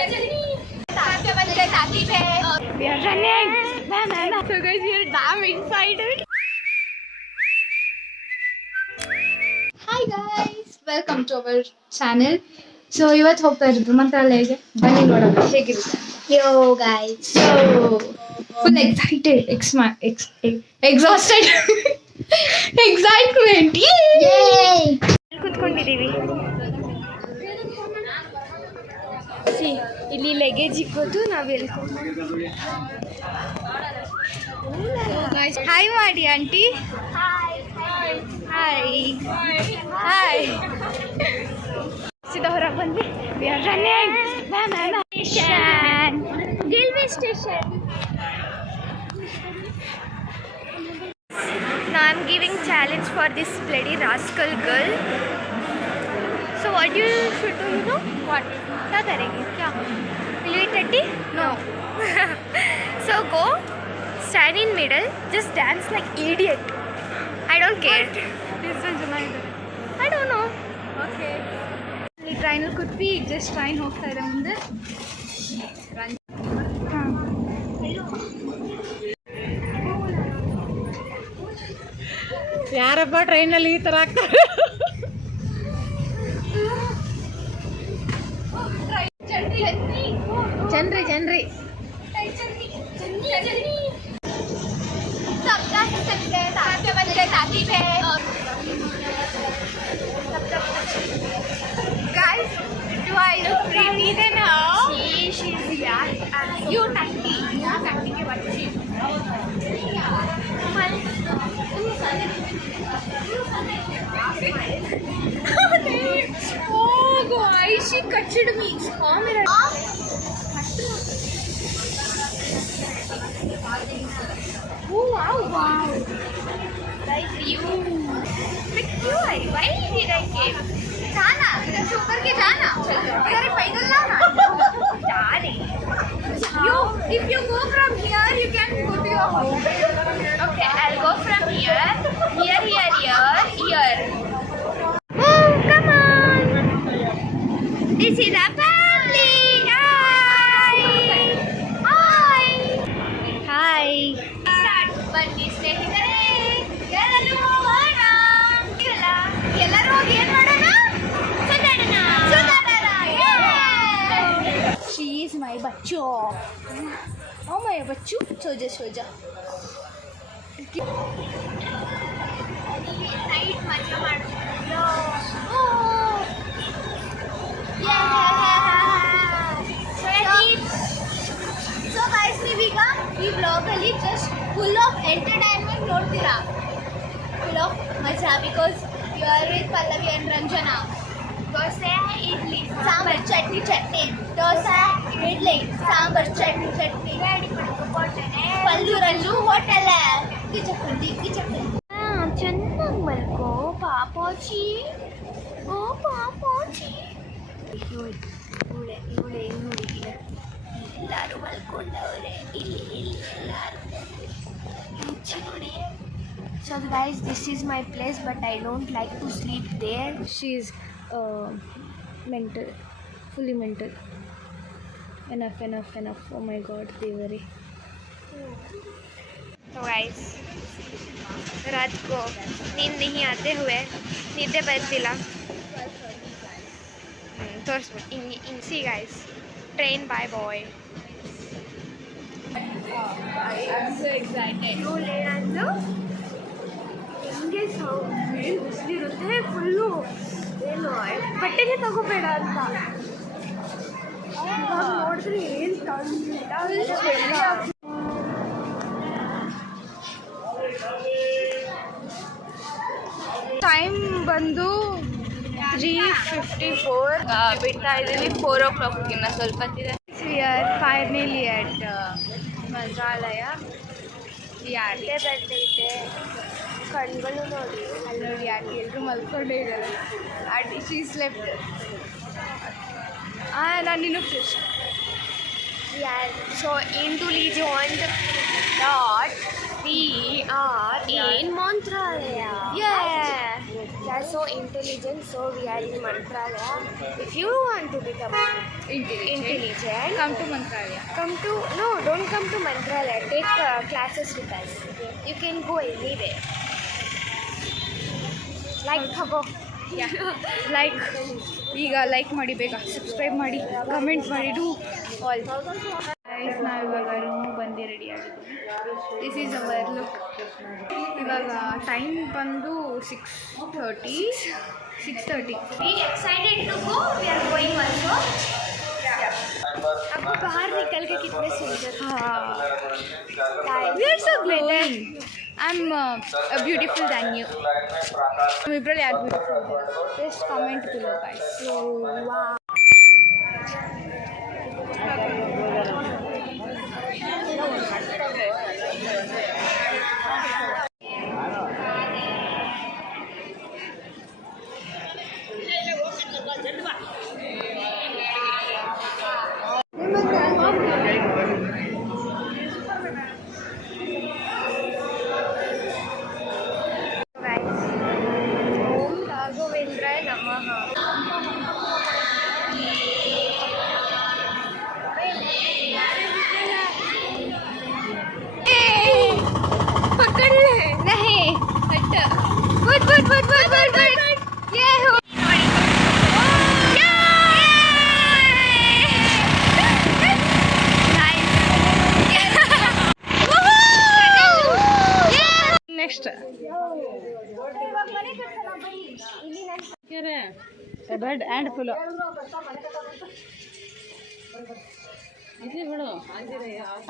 We are running. So guys, we are damn excited. Hi guys, welcome to our channel. So ಇವತ್ತು ಹೋಗ್ತಾ ಇರೋದು ಮಂತ್ರಾಲಯಗೆ. ಬನ್ನಿ ನೋಡೋಣ ಹೇಗಿರುತ್ತೆ. Yo guys. So full excited, exhausted, excitement. Yay! ಕೂತ್ಕೊಂಡಿದ್ದೀವಿ. ಇಲ್ಲಿ luggage ಇಕ್ಕೋದು ನಾವು hi ಮಾಡಿ ಆಂಟಿ. Hi hi. ಸೀದಾ ಹೊರಗೆ ಬಂದ್ವಿ. We are running. Railway station. Now I'm giving challenge for this bloody rascal girl. So what you should do, you know? What? क्या करेंगे? क्या? Will you eat tatti? No. So go, stand in middle, just dance like idiot. I don't care. I don't know. Okay. The train could be just train ಹೋಗ್ತಾ ಇದೆ ಮುಂದೆ. ಯಾರಪ್ಪ ಟ್ರೈನಲ್ಲಿ ಈ ಥರ ಆಗ್ತಾರೆ? ಜನರಿ Guys, do I look pretty than her? She's young and you tiny. You tiny ke bachchi. Oh guys, she catched me. Oh wow. Like you. Why did I came? जाना इधर से ऊपर के जाना इधर पैदल जाना जाने if you go from here you can go to your home. Okay, I'll go from here. Oh, come on. This is a family. Hi. Start. Bunny stay here. ಎಲ್ಲರೂ ಹೋಗಿ ಏನು ಮಾಡೋಣ? She is my bachcho. Oh my bachchu, soja. Night ಮಜಾ ಮಾಡ್ತೀವಿ. So guys, ನೀವೀಗ ಈ vlog ಅಲ್ಲಿ just full of entertainment ನೋಡ್ತೀರಾ. Full of ಮಜಾ because you are with Pallavi and Ranjana. Dosa, idli, sambar, chutney. Dosa, idli, sambar, chutney. Pallu Ranju hotel hai. Kichakandi. Channag malko, papachi. Oh, papachi. Ule. Ellaru malkondavare. Illi ellaru. So guys, this is my place, but I don't like to sleep there. She's mental, fully mental. Enough. Oh my god, Devari. So guys, रात को नींद नहीं आते हुए निद्रे ಬರ್ತಿಲ್ಲ. See guys, train by boy. I'm so excited. You lay Ranju? ಹಿಂಗೆ ಬಿಸಿಲಿರುತ್ತೆ full. ಏನು ಬಟ್ಟೆಗೆ ತಗೋಬೇಡ ಅಂತ ಇವಾಗ ನೋಡಿದ್ರೆ ಏನು ಟೈಮ್ ಬಂದು 3:54 ಬಿಡ್ತಾ ಇದ್ದೀವಿ. 4 o'clock ಇನ್ನು ಸ್ವಲ್ಪ ಇದೆ. We are finally at ಮಂತ್ರಾಲಯ. ಯಾರೇ ಬರ್ತೈತೆ ಕಣ್ಗಳು ನೋಡಿ ಅಲ್ಲಿ ನೋಡಿ ಯಾಕೆ ಎಲ್ಲರೂ ಮಲ್ಕೊಂಡೇ ಇದ್ದಾರೆ. ಶೀ ಸ್ಲೆಪ್ಟ್. ನಾನು ಇನ್ನೂ fresh. So into Legion dot we are in Mantralaya. Yeah, so intelligent, so we are in Mantralaya. If you want to become intelligent, religion. Come to Mantralaya. Don't come to Mantralaya. Take classes with us. You can go anywhere. Like Thago. Like ಈಗ like ಮಾಡಿ, ಬೇಗ subscribe ಮಾಡಿ, comment ಮಾಡಿ, do all. ನಾವು ಇವಾಗ ರೂಮಿಗೆ ಬಂದು ready ಆಗಿದ್ದೀವಿ. This is our look. ಇವಾಗ ಟೈಮ್ ಬಂದು 6:30. We excited to go. We are going also. अब बाहर निकल के कितने सुंदर. We are so glowing. I'm beautiful than you. ಇಬ್ಬರಲ್ಲಿ ಯಾರು beautiful? Just comment below guys. Wow. ओम राघवेंद्राय नमः. पकड़ ले. नहीं हट. गुड. ये हो. ನೆಕ್ಸ್ಟ್ ಬೆಡ್ ಆ್ಯಂಡ್ ಫುಲ್ಲು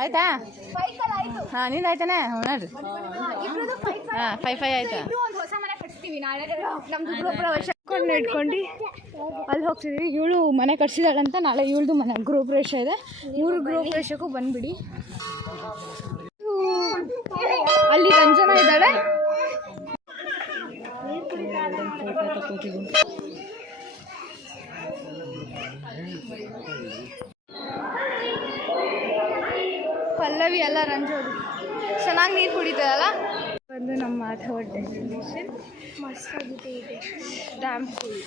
ಆಯ್ತಾ? ಹಾಂ, ನಿಂದು ಆಯ್ತಾನೆ? ನೋಡ್ರಿ. ಹಾಂ, 5 ಆಯ್ತಾ? ಹೊಸ ಮನೆ ಕಟ್ಸ್ತೀವಿ ನಾಳೆ. ನಮ್ದು ಗೃಹ ಪ್ರವೇಶ ಇಟ್ಕೊಂಡು ಅಲ್ಲಿ ಹೋಗ್ತಿದ್ವಿ. ಇವಳು ಮನೆ ಕಟ್ಸಿದಾಳಂತ, ನಾಳೆ ಇವಳ್ದು ಮನೆ ಗೃಹ ಪ್ರವೇಶ ಇದೆ. ಇವ್ರ ಗೃಹ ಪ್ರವೇಶಕ್ಕೂ ಬಂದ್ಬಿಡಿ. ಅಲ್ಲಿ ರಂಜನಾ ಇದ್ದಾಳೆ. ಪಲ್ಲವಿ ಎಲ್ಲ ರಂಜೋದು ಚೆನ್ನಾಗಿ ನೀರು ಕುಡಿತದಲ್ಲ. ಒಂದು ನಮ್ಮ ಥರ್ಡ್ ಡೆಸ್ಟಿನೇಷನ್. ಮಸ್ತ್ ಆಗಿದೆ ಇದೆ. Dam full.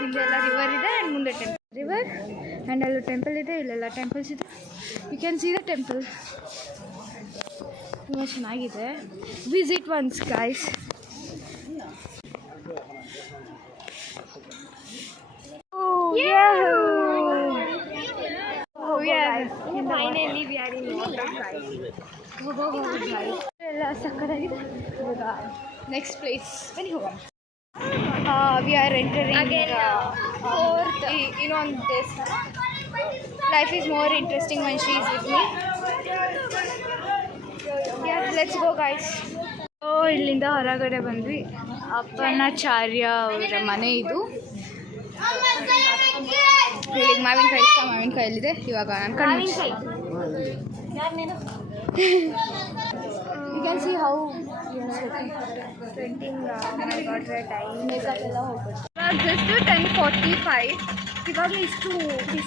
ಹಿಂದೆಲ್ಲ ರಿವರ್ ಇದೆ ಆ್ಯಂಡ್ ಮುಂದೆ ಟೆಂಪಲ್. ರಿವರ್ ಆ್ಯಂಡ್ ಅಲ್ಲೂ ಟೆಂಪಲ್ ಇದೆ, ಇಲ್ಲೆಲ್ಲ ಟೆಂಪಲ್ಸ್ ಇದೆ. You can see the temple. ತುಂಬ ಚೆನ್ನಾಗಿದೆ. Visit once guys. Finally we are in water. ಎಲ್ಲ ಸಕ್ಕತ್ತಾಗಿದೆ. ಇವಾಗ ನೆಕ್ಸ್ಟ್ ಪ್ಲೇಸ್ ಬನ್ನಿ ಹೋಗೋಣ. ವಿ ಆರ್ ಎಂಟರಿಂಗ್ ಇನ್ನೊಂದು ದೇವಸ್ಥಾನ. Life is more interesting when she is with me. Let's go guys. ಇಲ್ಲಿಂದ ಹೊರಗಡೆ ಬಂದ್ವಿ. ಅಪ್ಪನಾಚಾರ್ಯ ಅವರ ಮನೆ ಇದು. ಇಲ್ಲಿಗೆ ಮಾವಿನಕಾಯಿ ಇಷ್ಟ. ಮಾವಿನಕಾಯಿ ಎಲ್ಲಿದೆ ಇವಾಗ? ನಾನು ಕಣ್ಣು you can see how makeup ಎಲ್ಲ ಹೋಗ್ಬೋದು. ಜಸ್ಟ್ 10:45. ಇವಾಗ ಇಷ್ಟು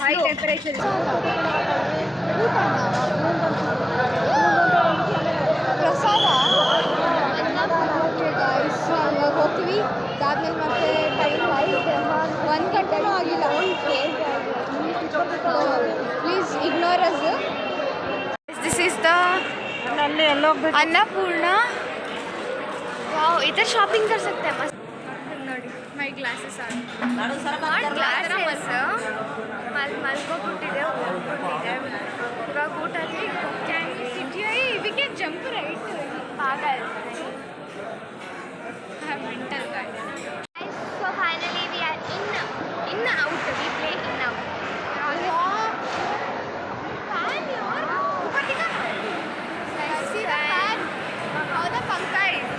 ಹೈ ಟೆಂಪರೇಚರ್. ಪ್ರಸಾದ ಇವಾಗ ಹೋಗ್ತೀವಿ. ಅದಾದ್ಮೇಲೆ ಮತ್ತೆ ಟೈಮ್ 1 ಗಂಟೆನೂ ಆಗಿಲ್ಲ. Please ignore us. This is the Annapurna. Wow, इधर शॉपिंग कर सकते हैं मस्त. ನೋಡಿ ಮೈ ಗ್ಲಾಸಸ್ ಆನ್. ಗ್ಲಾಸಸ್ ಮಲ್ಕೊಬಿಟ್ಟಿದೆ, ಹೋಗ್ಬಿಟ್ಟಿದೆ. ಇವಾಗ ಊಟಕ್ಕೆ ವಿ ಕ್ಯಾನ್ ಜಂಪ್ ರೈಟ್. ಪಾಗಲ್. Mental guys. So finally we are in out. We play in out. Fan yaar. ऊपर दिखा. See the fan. How the पंखा is.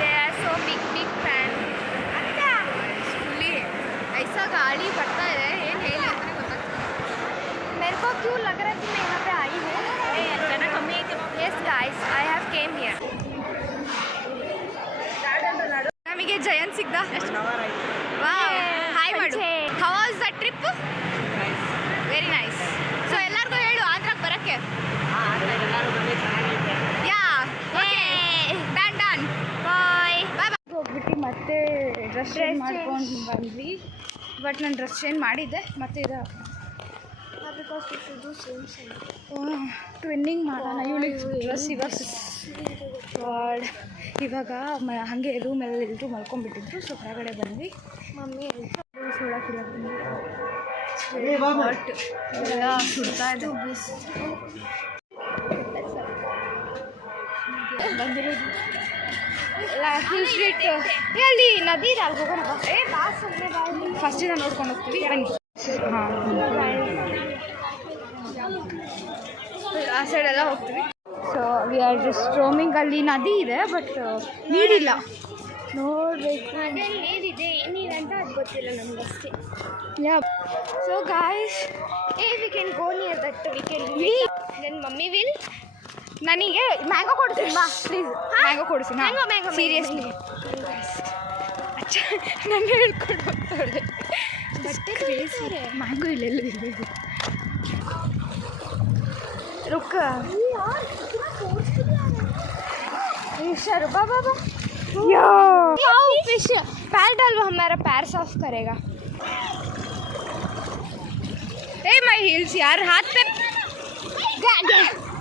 They are so big fan. अच्छा. Fully ऐसा ಗಾಳಿ ಬರ್ತಾ ಇದೆ. ಏನು ಹೇಳಿ ಅಂತಾನೆ ಗೊತ್ತಾಗ್ತಿಲ್ಲ. मेरे को क्यों लग रहा है कि मैं यहाँ पे आई हूँ. ಜನ ಕಮ್ಮಿ ಐತೆ. Yes guys, I have came here. ನಮಗೆ ಜಯಂತ್ ಸಿಗ್ದ. ಹಾಯ್ ಮಾಡು. How was the trip? Very nice. So ಎಲ್ಲರಿಗೂ ಹೇಳು ಆಂಧ್ರಕ್ಕೆ ಬರೋಕ್ಕೆ. Yeah okay done. ಬಾಯ್. ಹೋಗ್ಬಿಟ್ಟು ಮತ್ತೆ ಡ್ರೆಸ್ ಚೇಂಜ್ ಮಾಡ್ಕೊಂಡು ಬಂದ್ವಿ. ಬಟ್ ನಾನು ಡ್ರೆಸ್ ಚೇಂಜ್ ಮಾಡಿದ್ದೆ. ಮತ್ತೆ ಇದು because we should do same same. Twinning ಮಾಡೋಣ. ಇವಳಿಗೆ ಡ್ರೆಸ್ ಇವಾಗ ಗಾಡ್ ಇವಾಗ ಹಾಗೆ ರೂಮಲ್ಲಿ ಎಲ್ಲರೂ ಮಲ್ಕೊಂಡ್ಬಿಟ್ಟಿದ್ರು. ಸೊ ಹೊರಗಡೆ ಬಂದ್ವಿ. Mummy ಸೋಡಾ ಕುಡಿಯೋಕೆ ಬಂದ್ವಿ. ಹಾಟ್ ಎಲ್ಲ ಸುಡ್ತಾ ಇದೆ. ಬಂದಿರೋದು ಎಲ್ಲ ಫುಲ್ ಸ್ಟ್ರೀಟ್. ಅಲ್ಲಿ ನದಿ ಇದೆ, ಅಲ್ಲಿ ಹೋಗೋಣ ಬಾ. ಫಸ್ಟಿಂದ ನೋಡ್ಕೊಂಡು ಹೋಗ್ತೀವಿ ಬನ್ನಿ. ಹಾಂ ಆ ಸೈಡೆಲ್ಲ ಹೋಗ್ತೀವಿ. So we are just roaming. ಅಲ್ಲಿ ನದಿ ಇದೆ ಬಟ್ ನೀರಿಲ್ಲ. ನೋಡಬೇಕು. ಅದ್ರಲ್ಲಿ ನೀರಿದೆ, ಏನಿರಂತ ಅದು ಗೊತ್ತಿಲ್ಲ ನಮಗಷ್ಟೇ. ಯಾ So guys, we can go near that. We can then mummy will. ನನಗೆ ಮ್ಯಾಂಗೋ ಕೊಡ್ತೀನಿ ಬಾ ಪ್ಲೀಸ್. ಮ್ಯಾಂಗೋ ಕೊಡಿಸಿ. Mango. ಸೀರಿಯಸ್ಲಿ ಅಚ್ಚ ನನ್ನ ಹೇಳ್ಕೊಂಡು ಹೋಗ್ತಾಳೆ. ಮ್ಯಾಂಗೋ ಇಲ್ಲೆಲ್ಲ ಇರಬೇಕು. रुक सर बाबा फिश पैर डालो, हमारा पैर साफ करेगा. ए माय हील्स यार, हाथ पे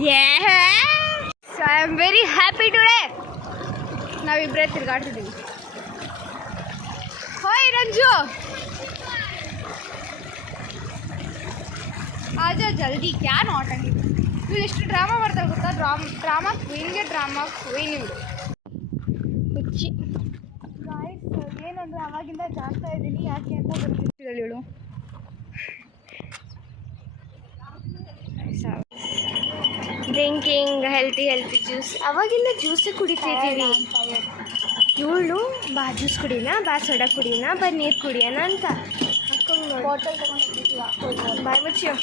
ये है. So I am very happy today. ನಾವಿಬ್ಬರೇ ತಿರುಗಾಡ್ತಿದ್ದೀವಿ. ಹೋಯ್ ರಂಜು, ಆಜಾ ಜಲ್ದಿ. ಕ್ಯಾ ನಾಟಂಗಿ ಇವ್ರು ಎಷ್ಟು ಡ್ರಾಮಾ ಮಾಡ್ತಾರೆ ಗೊತ್ತಾ? ಡ್ರಾಮಾ ಕ್ವೀನ್ಗೆ ಡ್ರಾಮಾ ಕ್ವೀನ್ ಇವರು. ಹುಚ್ಚಿ ಗಾಯ್ಸ್, ಏನಂದರೆ ಅವಾಗಿಂದ ಜಾಸ್ತಾ ಇದ್ದೀನಿ. ಯಾಕೆ ಅಂತ ಗೊತ್ತಿಲ್ಲ ಇವಳು. Drinking healthy juice. ಅವಾಗಿಂದ ಜ್ಯೂಸೇ ಕುಡಿತಿದ್ದೀವಿ. ಇವಳು ಬಾ ಜ್ಯೂಸ್ ಕುಡಿಯೋಣ, ಬಾ ಸೋಡಾ ಕುಡಿಯೋಣ, ಬಾ ನೀರು ಕುಡಿಯೋಣ ಅಂತ ಹಾಕೊಂಡು ಬಾಟಲ್ ತೊಗೊಂಡು ಬಾಯ್ ಮುಚ್ಚಿಯೋ.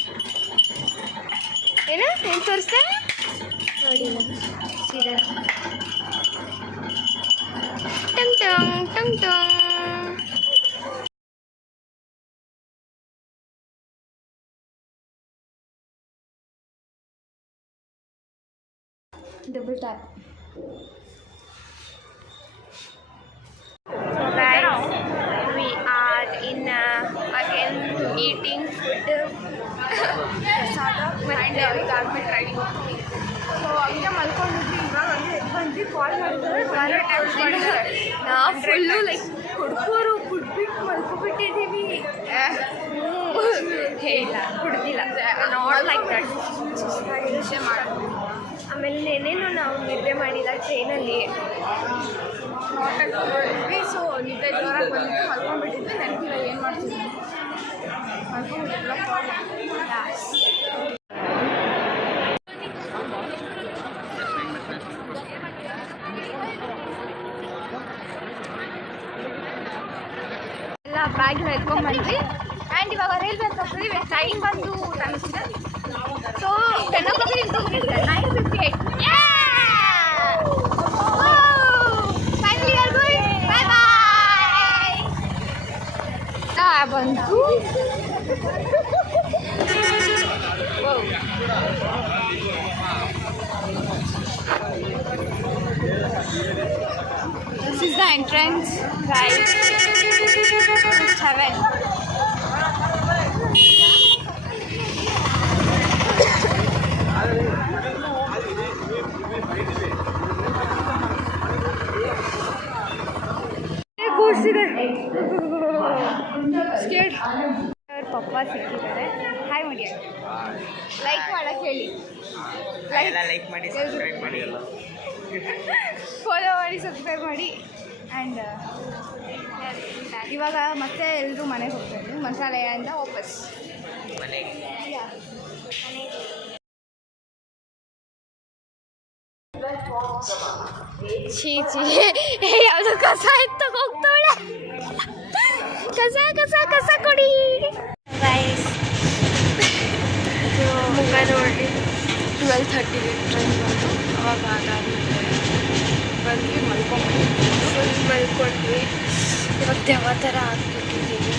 ಏನು ತೋರಿಸ್ದೆ ನೋಡಿ ಸೀದಾ tongue tongue tongue tongue. Double tap. So guys, we are in again eating food. ಮತ್ತೆ ಗಾರ್ಮೆಂಟ್ ರೆಡಿ. ಸೊ ಹಂಗೆ ಮಲ್ಕೊಂಡಿದ್ವಿ. ಇವಾಗ ಹಂಗೆ ಬಂದು ಕಾಲ್ ಮಾಡಿದ್ದಾರೆ. ನಾವು ಫುಲ್ಲು ಲೈಕ್ ಕುಡ್ಕೋರು ಕುಡ್ಬಿಟ್ಟು ಮಲ್ಕೊಬಿಟ್ಟಿದ್ದೀವಿ. ಇಲ್ಲ ಕುಡ್ದಿಲ್ಲ, ನಾಟ್ ಲೈಕ್ ದಟ್. ಆಮೇಲೆ ಏನೇನು ನಾವು ನಿದ್ದೆ ಮಾಡಿಲ್ಲ ಟ್ರೈನಲ್ಲಿ. ಮಾಡಿದ್ವಿ. ಸೊ ನಿದ್ದೆ ಜೋರಾಗಿ ಬಂದಿದ್ದು, ಮಲ್ಕೊಂಡ್ಬಿಟ್ಟಿದ್ವಿ. ನೆನಪಿಲ್ಲ ಏನು ಮಾಡ್ತಿದ್ವಿ. ಮಲ್ಕೊಂಡ್ಬಿಟ್ಟಿಲ್ಲ. ಎಲ್ಲ ಬ್ಯಾಗ್ ಎತ್ಕೊಂಡ್ಬಂದ್ವಿ. ಆ್ಯಂಡ್ ಇವಾಗ ರೈಲ್ವೆ ಹತ್ತಿದ್ವಿ. ಟೈಮ್ ಬಂದು ಟೈಮಿದೆ. So 10 o'clock into 9:58. ಬಂತು. This is the entrance, guys. Just heaven. Scared. ಪಪ್ಪ ಸಿಕ್ಕಿದ್ದಾರೆ. ಹಾಯ್ ಮಾಡಿ. ಲೈಕ್ ಮಾಡಕ್ಕೆ ಹೇಳಿ. ಲೈಕ್ ಮಾಡಿ, ಸಬ್ಸ್ಕ್ರೈಬ್ ಮಾಡಿ, ಎಲ್ಲ ಫಾಲೋ ಮಾಡಿ, ಸಬ್ಸ್ಕ್ರೈಬ್ ಮಾಡಿ. ಆ್ಯಂಡ್ ಇವಾಗ ಮತ್ತೆ ಎಲ್ಲರೂ ಮನೆಗೆ ಹೋಗ್ತಾಯಿದ್ವಿ. ಮಂತ್ರಾಲಯದಿಂದ ವಾಪಸ್ ಮನೆಗೆ. ಛೀ ಯಾವುದು ಕಸ ಎತ್ತ ಹೋಗ್ತಾಳೆ. ಕಸ ಕೊಡಿ. ಗೈಸ್ ಮುಗ ನೋಡಿ 12:30ಗೆ ಟ್ರೈನ್ ಬಂತು. ಅವಾಗ ಅದಾದಮೇಲೆ ಬಂದ್ವಿ, ಮಲ್ಕೊಂಡ್ವಿ. ಇವಾಗ ದೆವ್ವ ಥರ ಆಗ್ಬಿಟ್ಟಿದ್ದೀವಿ.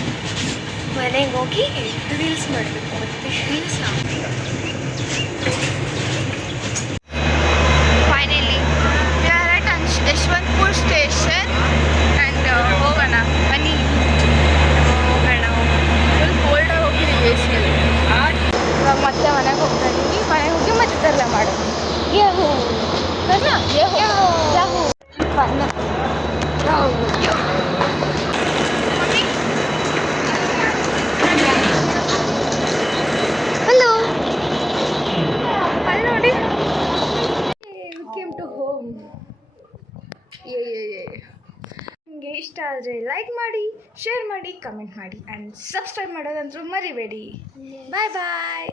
ಮನೆಗೆ ಹೋಗಿ ರೀಲ್ಸ್ ಮಾಡಬೇಕು. ಮತ್ತೆ finally we are at Yeshwanthpur station. And ಹೋಗೋಣ ಬನ್ನಿ. ಫುಲ್ ಕೋಲ್ಡಾಗಿ ಹೋಗಿದ್ದೀವಿ ಬೇಸಿಗೆಯಲ್ಲಿ. ಇವಾಗ ಥರ ಮಾಡು ಯಾಹೂ ಯಾಹೂ ಹಲೋ ಅಲ್ಲಿ ನೋಡಿ ಕೇಮ್ ಟು ಹೋಮ್ ನಿಮಗೆ ಇಷ್ಟ ಆದರೆ ಲೈಕ್ ಮಾಡಿ ಶೇರ್ ಮಾಡಿ ಕಮೆಂಟ್ ಮಾಡಿ ಆ್ಯಂಡ್ ಸಬ್ಸ್ಕ್ರೈಬ್ ಮಾಡೋದಂತೂ ಮರಿಬೇಡಿ ಬಾಯ್ ಬಾಯ್